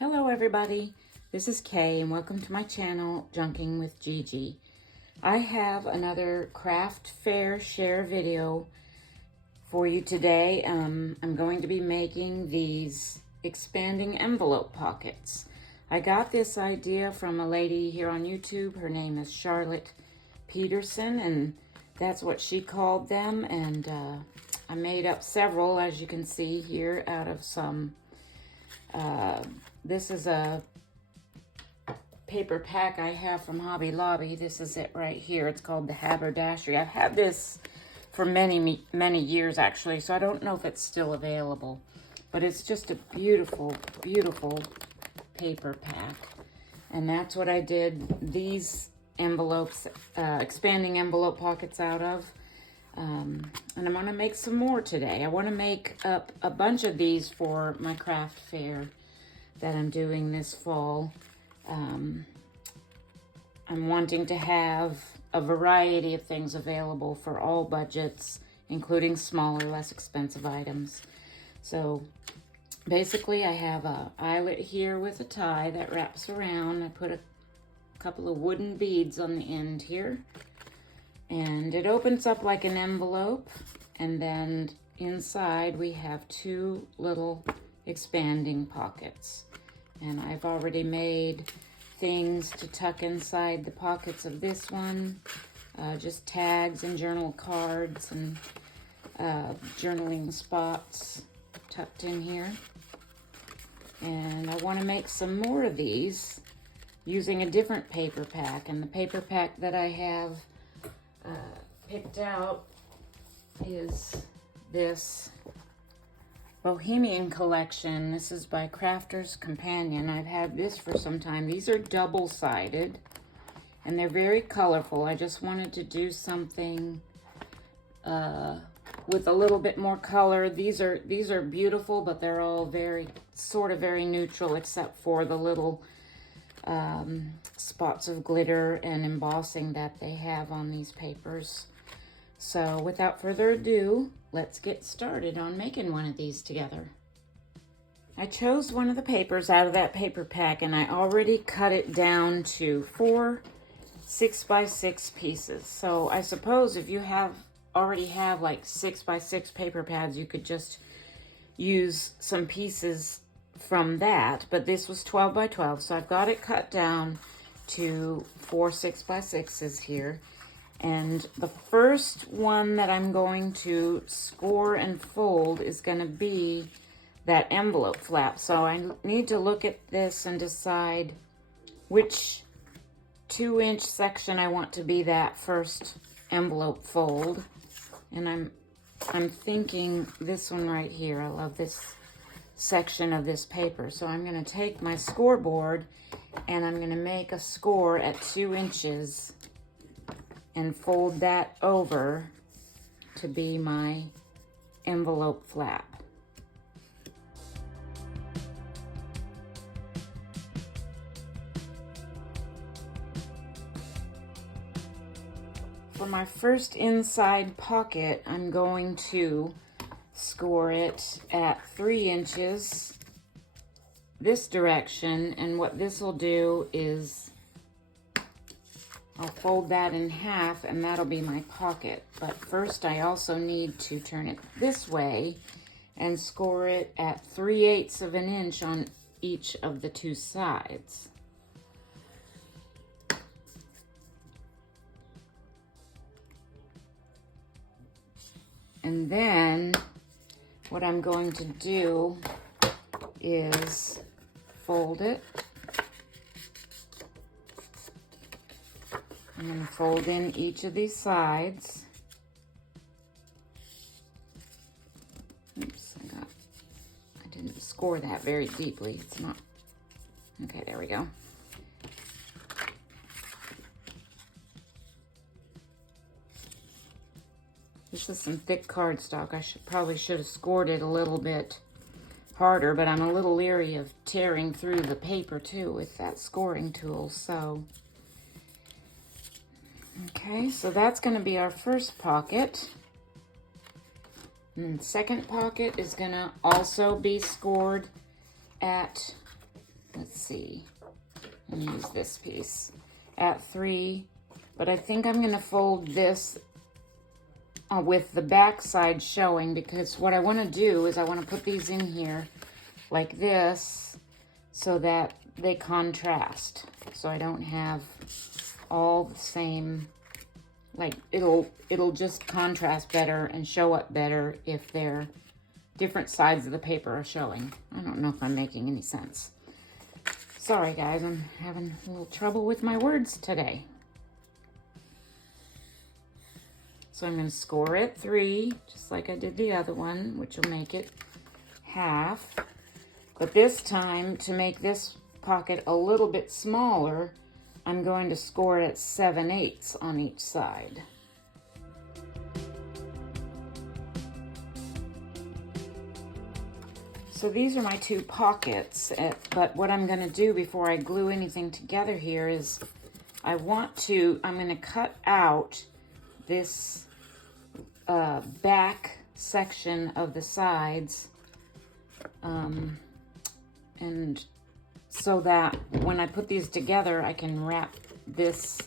Hello everybody, this is Kay and welcome to my channel, Junking with Gigi. I have another craft fair share video for you today. I'm going to be making these expanding envelope pockets. I got this idea from a lady here on YouTube. Her name is Charlotte Peterson and that's what she called them, and I made up several, as you can see here, out of some this is a paper pack I have from Hobby Lobby. This is it right here. It's called the Haberdashery. I've had this for many years actually, so I don't know if it's still available, but it's just a beautiful, beautiful paper pack. And that's what I did these envelopes, expanding envelope pockets out of. And I'm going to make some more today. I want to make up a bunch of these for my craft fair that I'm doing this fall. I'm wanting to have a variety of things available for all budgets, including smaller, less expensive items. So basically I have a eyelet here with a tie that wraps around. I put a couple of wooden beads on the end here. And it opens up like an envelope, and then inside we have two little expanding pockets. And I've already made things to tuck inside the pockets of this one, just tags and journal cards and journaling spots tucked in here. And I want to make some more of these using a different paper pack, and the paper pack that I have picked out is this Bohemian Collection. This is by Crafter's Companion. I've had this for some time. These are double-sided and they're very colorful. I just wanted to do something with a little bit more color. These are beautiful, but they're all very neutral except for the little spots of glitter and embossing that they have on these papers. So without further ado, let's get started on making one of these together. I chose one of the papers out of that paper pack and I already cut it down to 4 6x6 pieces. So I suppose if you already have like 6x6 paper pads, you could just use some pieces from that, but this was 12 by 12, so I've got it cut down to 4 6x6s here. And the first one that I'm going to score and fold is going to be that envelope flap. So I need to look at this and decide which 2-inch section I want to be that first envelope fold. And I'm thinking this one right here. I love this section of this paper. So I'm going to take my scoreboard and I'm going to make a score at 2 inches and fold that over to be my envelope flap. For my first inside pocket, I'm going to score it at 3 inches this direction, and what this will do is I'll fold that in half and that'll be my pocket. But first I also need to turn it this way and score it at 3/8 of an inch on each of the two sides. And then what I'm going to do is fold it and then fold in each of these sides. Oops, I didn't score that very deeply. It's not, okay, there we go. This is some thick cardstock. I probably should have scored it a little bit harder, but I'm a little leery of tearing through the paper too with that scoring tool, so. Okay, so that's going to be our first pocket. And the second pocket is going to also be scored at see, and use this piece at 3, but I think I'm going to fold this with the back side showing, because what I want to do is I want to put these in here like this so that they contrast, so I don't have all the same, like it'll just contrast better and show up better if they're different sides of the paper are showing. I don't know if I'm making any sense. Sorry guys, I'm having a little trouble with my words today. So I'm going to score at 3, just like I did the other one, which will make it half. But this time, to make this pocket a little bit smaller, I'm going to score it at 7/8 on each side. So these are my 2 pockets, but what I'm going to do before I glue anything together here is I'm going to cut out this back section of the sides, and so that when I put these together, I can wrap this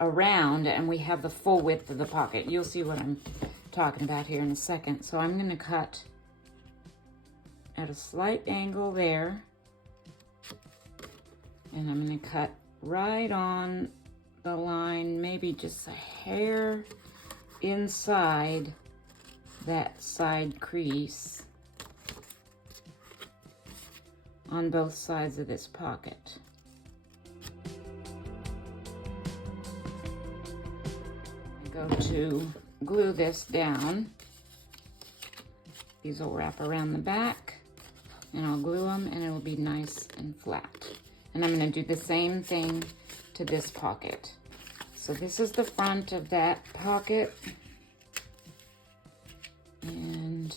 around and we have the full width of the pocket. You'll see what I'm talking about here in a second. So I'm going to cut at a slight angle there, and I'm going to cut right on the line, maybe just a hair inside that side crease on both sides of this pocket. I go to glue this down. These will wrap around the back, and I'll glue them and it'll be nice and flat. And I'm going to do the same thing to this pocket. So this is the front of that pocket, and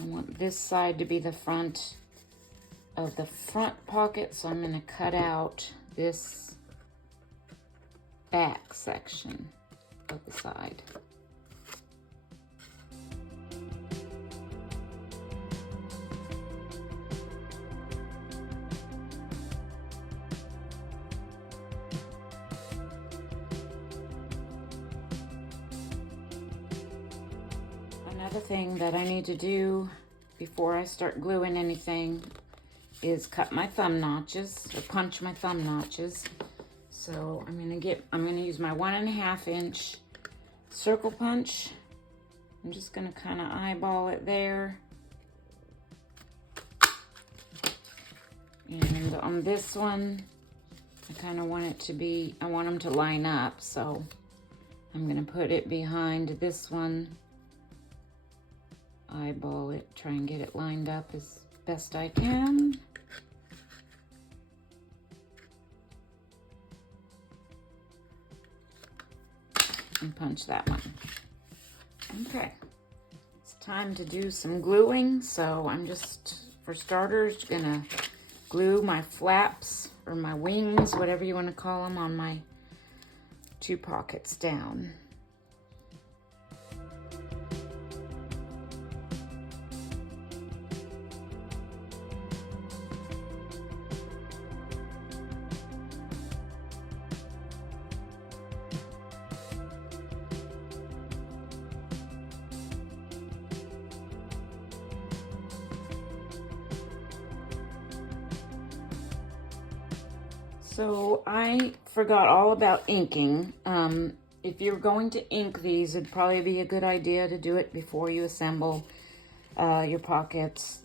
I want this side to be the front of the front pocket, so I'm going to cut out this back section of the side. Another thing that I need to do before I start gluing anything is cut my thumb notches, or punch my thumb notches. So I'm gonna use my 1.5 inch circle punch. I'm just gonna kind of eyeball it there. And on this one, I kind of want it to be, I want them to line up, so I'm gonna put it behind this one, eyeball it, try and get it lined up as best I can. And punch that one. Okay, it's time to do some gluing. So I'm just, for starters, gonna glue my flaps or my wings, whatever you want to call them, on my 2 pockets down. So I forgot all about inking. If you're going to ink these, it'd probably be a good idea to do it before you assemble your pockets.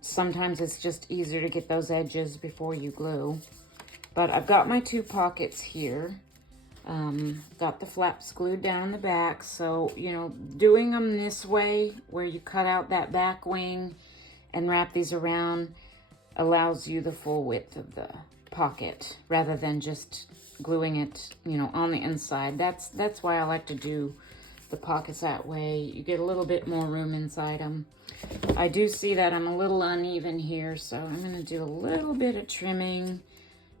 Sometimes it's just easier to get those edges before you glue. But I've got my 2 pockets here. Got the flaps glued down the back. So, you know, doing them this way, where you cut out that back wing and wrap these around, allows you the full width of the pocket rather than just gluing it, you know, on the inside. That's why I like to do the pockets that way. You get a little bit more room inside them. I do see that I'm a little uneven here, so I'm going to do a little bit of trimming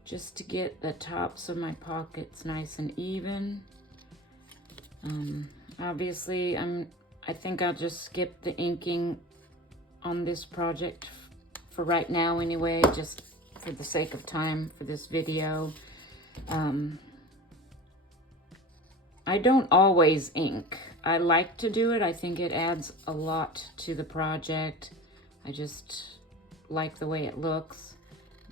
just to get the tops of my pockets nice and even. Obviously, I think I'll just skip the inking on this project for right now anyway. Just for the sake of time for this video. I don't always ink. I like to do it. I think it adds a lot to the project. I just like the way it looks,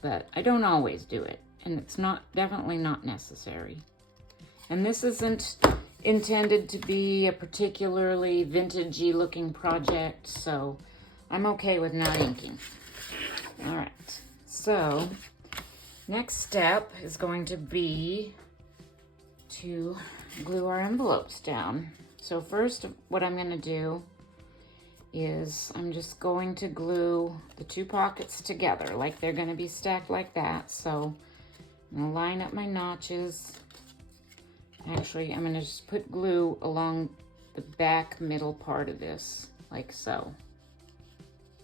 but I don't always do it, and it's definitely not necessary. And this isn't intended to be a particularly vintagey looking project, so I'm okay with not inking. All right, so next step is going to be to glue our envelopes down. So first, what I'm going to do is I'm just going to glue the two pockets together, like they're going to be stacked like that. So I'm going to line up my notches. Actually, I'm going to just put glue along the back middle part of this, like so.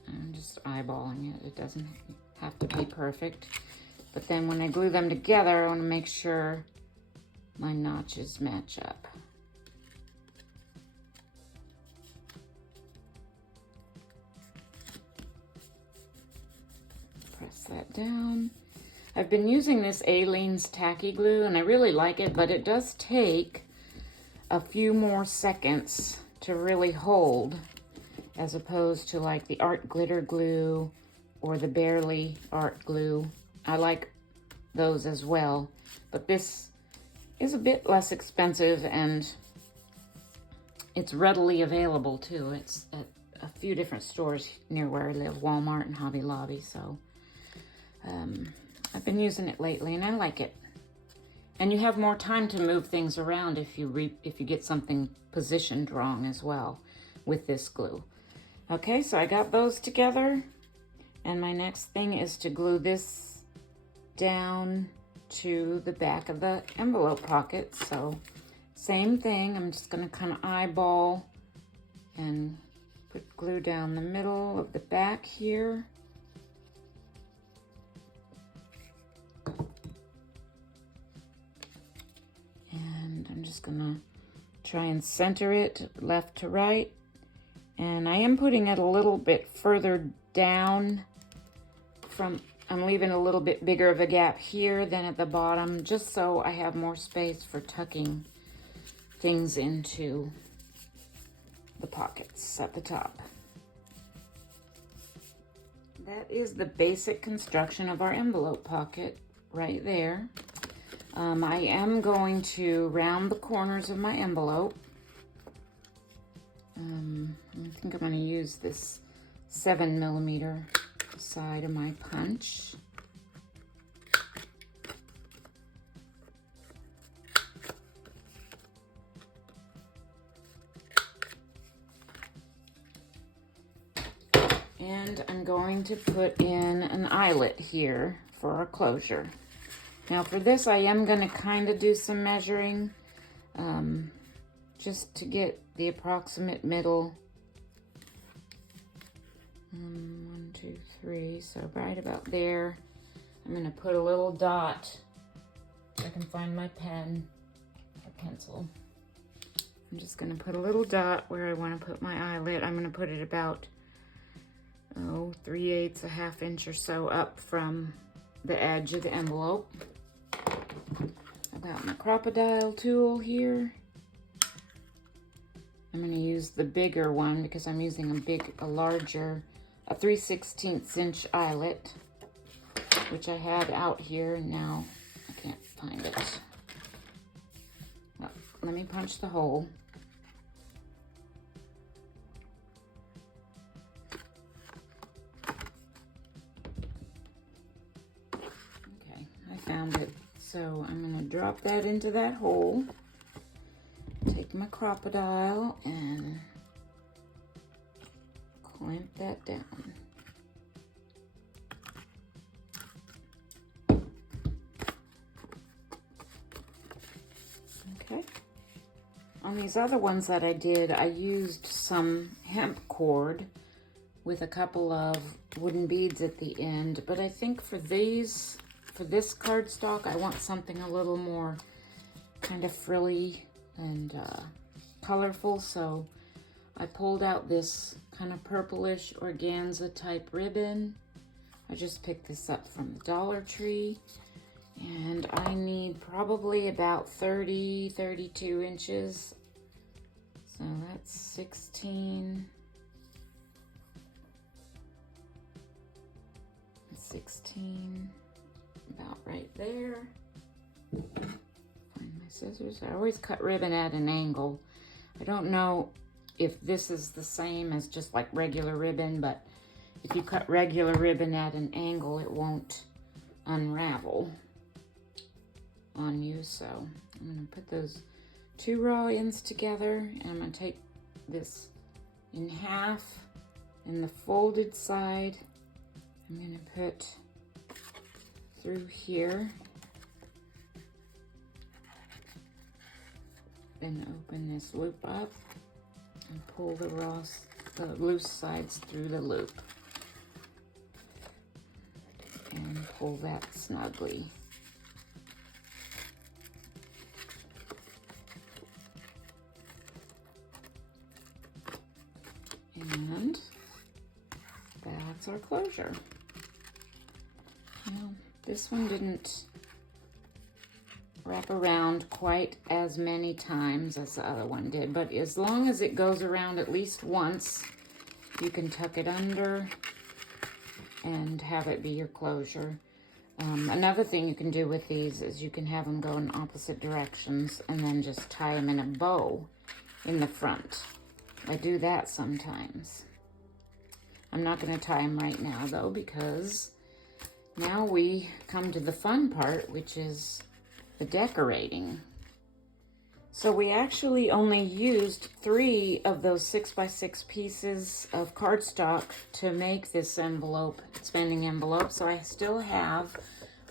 I'm just eyeballing it. It doesn't have to be perfect. But then when I glue them together, I want to make sure my notches match up. Press that down. I've been using this Aleene's tacky glue, and I really like it, but it does take a few more seconds to really hold, as opposed to like the Art Glitter glue or the Bearly Art glue. I like those as well, but this is a bit less expensive, and it's readily available too. It's at a few different stores near where I live, Walmart and Hobby Lobby, so I've been using it lately, and I like it. And you have more time to move things around if you get something positioned wrong as well with this glue. Okay, so I got those together, and my next thing is to glue this down to the back of the envelope pocket. So same thing, I'm just going to kind of eyeball and put glue down the middle of the back here. I'm just gonna try and center it left to right, and I am putting it a little bit further down from, I'm leaving a little bit bigger of a gap here than at the bottom, just so I have more space for tucking things into the pockets at the top. That is the basic construction of our envelope pocket right there. I am going to round the corners of my envelope. I think I'm going to use this 7mm side of my punch. And I'm going to put in an eyelet here for our closure. Now for this, I am going to kind of do some measuring, just to get the approximate middle. 1, 2, 3, so right about there. I'm going to put a little dot, if I can find my pen or pencil. I'm just going to put a little dot where I want to put my eyelet. I'm going to put it about, 3/8, a half inch or so up from the edge of the envelope. I got my Crop-A-Dile tool here. I'm going to use the bigger one because I'm using a larger 3/16 inch eyelet, which I had out here, and now I can't find it. Well, let me punch the hole. Okay, I found it. So I'm going to drop that into that hole, take my Crop-A-Dile and clamp that down. Okay. On these other ones that I did, I used some hemp cord with a couple of wooden beads at the end, but I think for this cardstock, I want something a little more kind of frilly and colorful, so I pulled out this kind of purplish organza type ribbon. I just picked this up from the Dollar Tree, and I need probably about 32 inches. So that's 16, 16, about right there. Find my scissors. I always cut ribbon at an angle. I don't know if this is the same as just like regular ribbon, but if you cut regular ribbon at an angle, it won't unravel on you. So I'm gonna put those 2 raw ends together, and I'm gonna take this in half, and the folded side I'm gonna put through here, then open this loop up and pull the loose sides through the loop and pull that snugly. And that's our closure. Now, this one didn't wrap around quite as many times as the other one did, but as long as it goes around at least once, you can tuck it under and have it be your closure. Another thing you can do with these is you can have them go in opposite directions and then just tie them in a bow in the front. I do that sometimes. I'm not going to tie them right now though, because now we come to the fun part, which is the decorating. So we actually only used 3 of those 6x6 pieces of cardstock to make this envelope, spending envelope. So I still have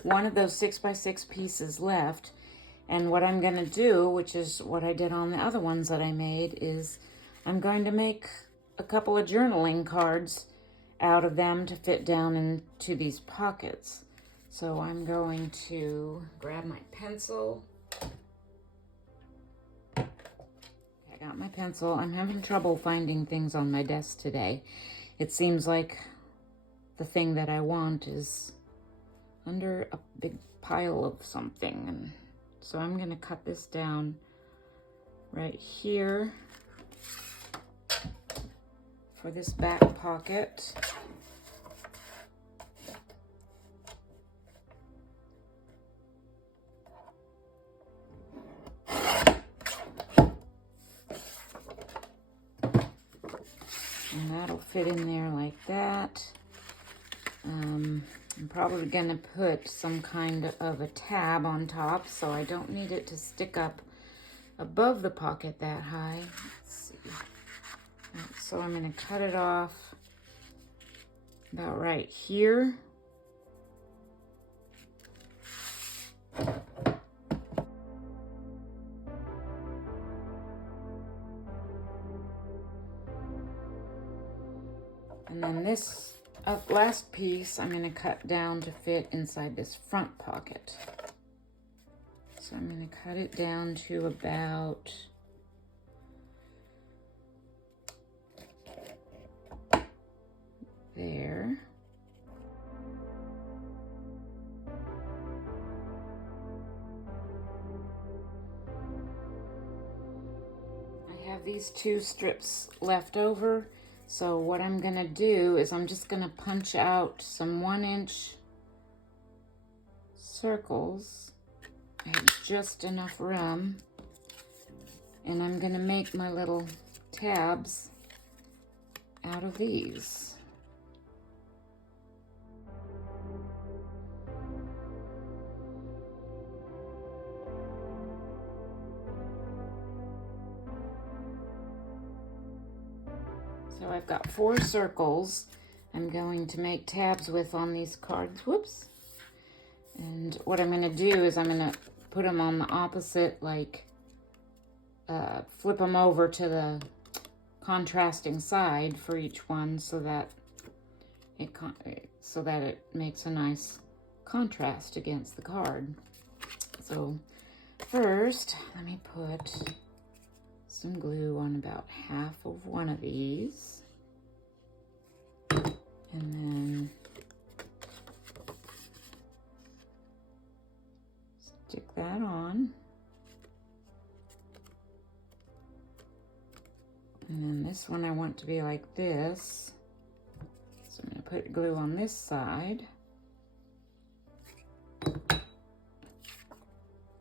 one of those 6x6 pieces left. And what I'm gonna do, which is what I did on the other ones that I made, is I'm going to make a couple of journaling cards out of them to fit down into these pockets. So I'm going to grab my pencil. I got my pencil. I'm having trouble finding things on my desk today. It seems like the thing that I want is under a big pile of something. And so I'm going to cut this down right here for this back pocket. And that'll fit in there like that. I'm probably going to put some kind of a tab on top, so I don't need it to stick up above the pocket that high. Let's see. So I'm going to cut it off about right here. And then this last piece I'm going to cut down to fit inside this front pocket. So I'm going to cut it down to about there. I have these 2 strips left over. So what I'm gonna do is I'm just gonna punch out some 1-inch circles. I have just enough room. And I'm gonna make my little tabs out of these. So I've got 4 circles I'm going to make tabs with on these cards. Whoops. And what I'm going to do is I'm going to put them on the opposite, like flip them over to the contrasting side for each one so that it makes a nice contrast against the card. So first, let me put some glue on about half of one of these, and then Stick that on. And then this one I want to be like this. So I'm going to put glue on this side.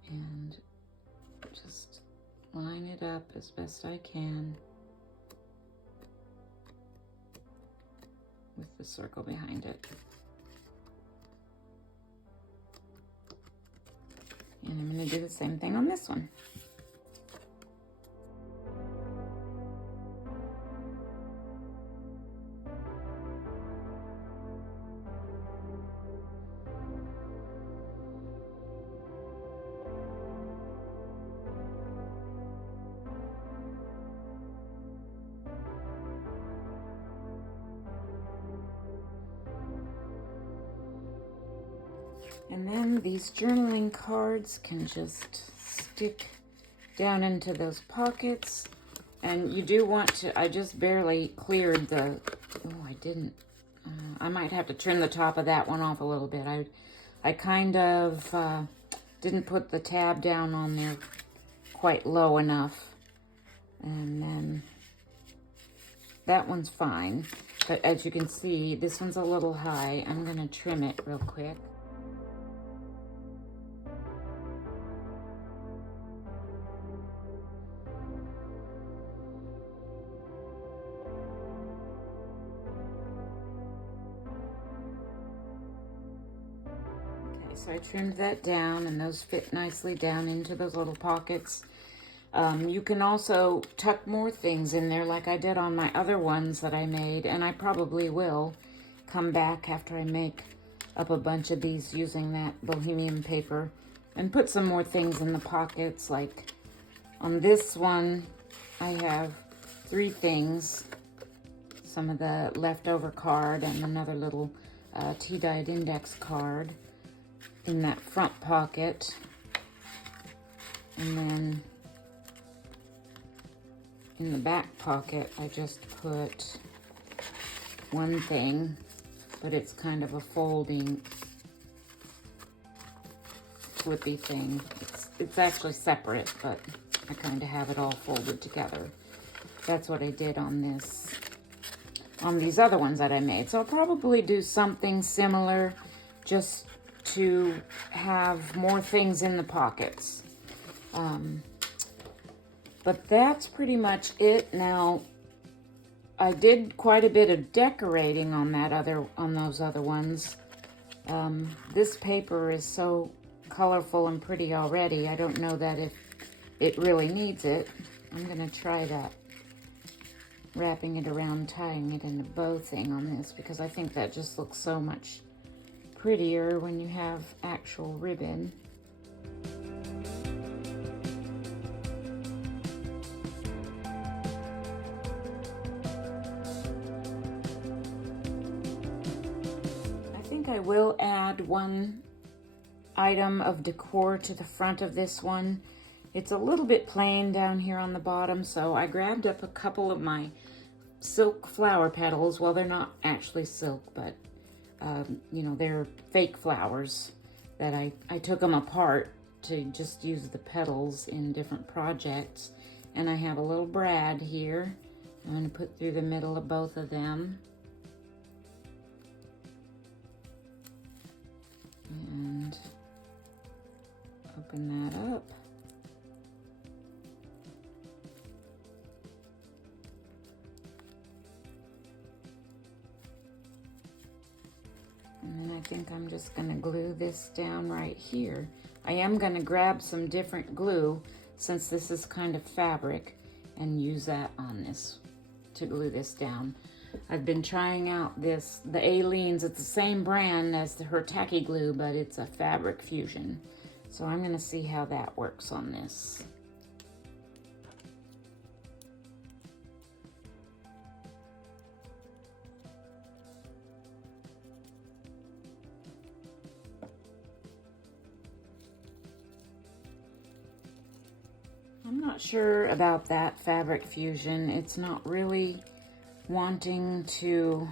And just line it up as best I can with the circle behind it. And I'm going to do the same thing on this one. And then these journaling cards can just stick down into those pockets. And you do want to, I just barely cleared the, oh, I didn't. I might have to trim the top of that one off a little bit. I kind of didn't put the tab down on there quite low enough. And then that one's fine. But as you can see, this one's a little high. I'm going to trim it real quick. So I trimmed that down, and those fit nicely down into those little pockets. You can also tuck more things in there like I did on my other ones that I made, and I probably will come back after I make up a bunch of these using that bohemian paper and put some more things in the pockets. Like on this one, I have 3 things, some of the leftover card and another little tea-dyed index card in that front pocket. And then in the back pocket, I just put one thing, but it's kind of a folding, flippy thing. It's actually separate, but I kind of have it all folded together. That's what I did on this, on these other ones that I made. So I'll probably do something similar, just to have more things in the pockets. But that's pretty much it. Now, I did quite a bit of decorating on those other ones. This paper is so colorful and pretty already. I don't know that if it really needs it. I'm gonna try that, wrapping it around, tying it in a bow thing on this, because I think that just looks so much prettier when you have actual ribbon. I think I will add one item of decor to the front of this one. It's a little bit plain down here on the bottom, so I grabbed up a couple of my silk flower petals. Well, they're not actually silk, but you know, they're fake flowers that I took them apart to just use the petals in different projects. And I have a little brad here. I'm going to put through the middle of both of them. And open that up. And then I think I'm just going to glue this down right here. I am going to grab some different glue, since this is kind of fabric, and use that on this to glue this down. I've been trying out the Aleene's. It's the same brand as her tacky glue, but it's a fabric fusion. So I'm going to see how that works on this. I'm not sure about that fabric fusion. It's not really wanting to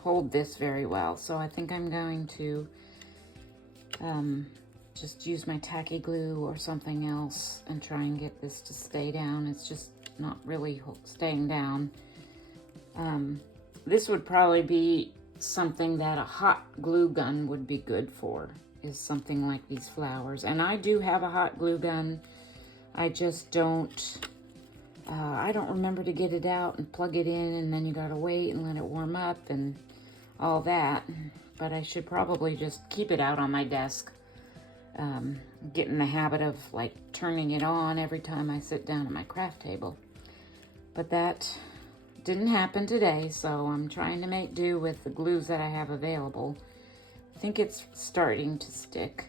hold this very well. So I think I'm going to just use my tacky glue or something else and try and get this to stay down. It's just not really staying down. This would probably be something that a hot glue gun would be good for, is something like these flowers. And I do have a hot glue gun. I just don't, I don't remember to get it out and plug it in, and then you gotta wait and let it warm up and all that. But I should probably just keep it out on my desk. Get in the habit of like turning it on every time I sit down at my craft table. But that didn't happen today, so I'm trying to make do with the glues that I have available. I think it's starting to stick.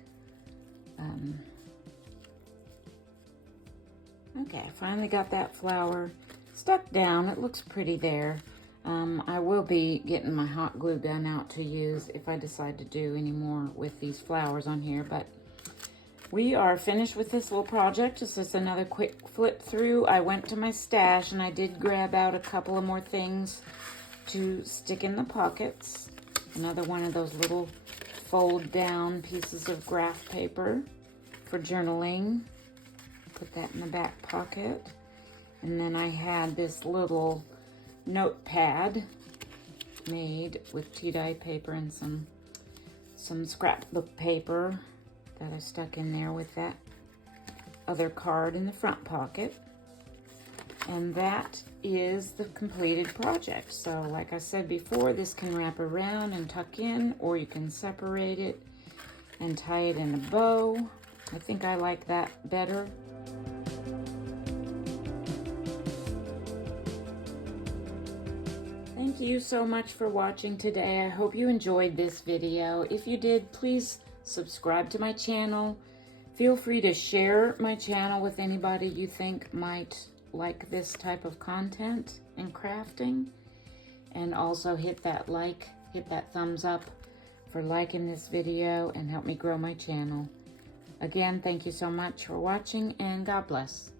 Okay, I finally got that flower stuck down. It looks pretty there. I will be getting my hot glue gun out to use if I decide to do any more with these flowers on here, but we are finished with this little project. This is another quick flip through. I went to my stash and I did grab out a couple of more things to stick in the pockets. Another one of those little fold down pieces of graph paper for journaling. Put that in the back pocket. And then I had this little notepad made with tea-dye paper and some scrapbook paper that I stuck in there with that other card in the front pocket. And that is the completed project. So like I said before, this can wrap around and tuck in, or you can separate it and tie it in a bow. I think I like that better. Thank you so much for watching today. I hope you enjoyed this video. If you did, please subscribe to my channel. Feel free to share my channel with anybody you think might like this type of content and crafting. And also hit that thumbs up for liking this video and help me grow my channel. Again, thank you so much for watching, and God bless.